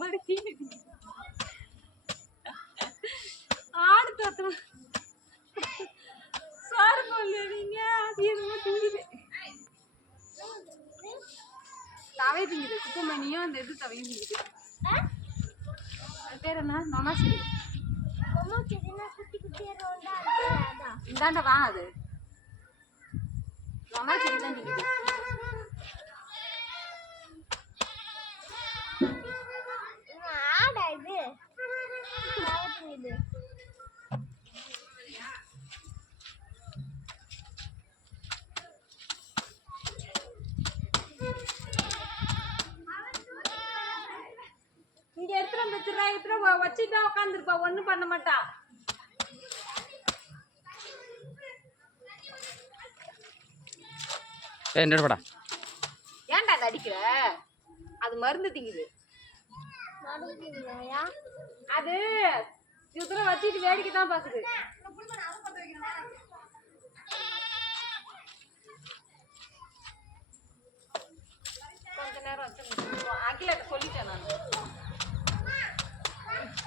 படுத்தி ஆடு தோத்துறோம் சோறு போடல நீங்க அது எதுவுமே திங்குது தவை திங்குது குப்பமணியும் அந்த இது தவையும் திங்குது அது பேர் என்ன நொனாசரி இந்தாண்ட வா அது நொனாசரி தான் திங்குது இங்க எடுத்துட்டு வச்சுட்டா உட்காந்துருப்பா ஒண்ணும் பண்ண மாட்டா என்னடா ஏன்டா அது அடிக்கிற அது மருந்து திங்குது அது இதுல வச்சுட்டு வேடிக்கை தான் பாக்குது கொஞ்ச நேரம் வச்சு அகில சொல்லிட்டேன் நான்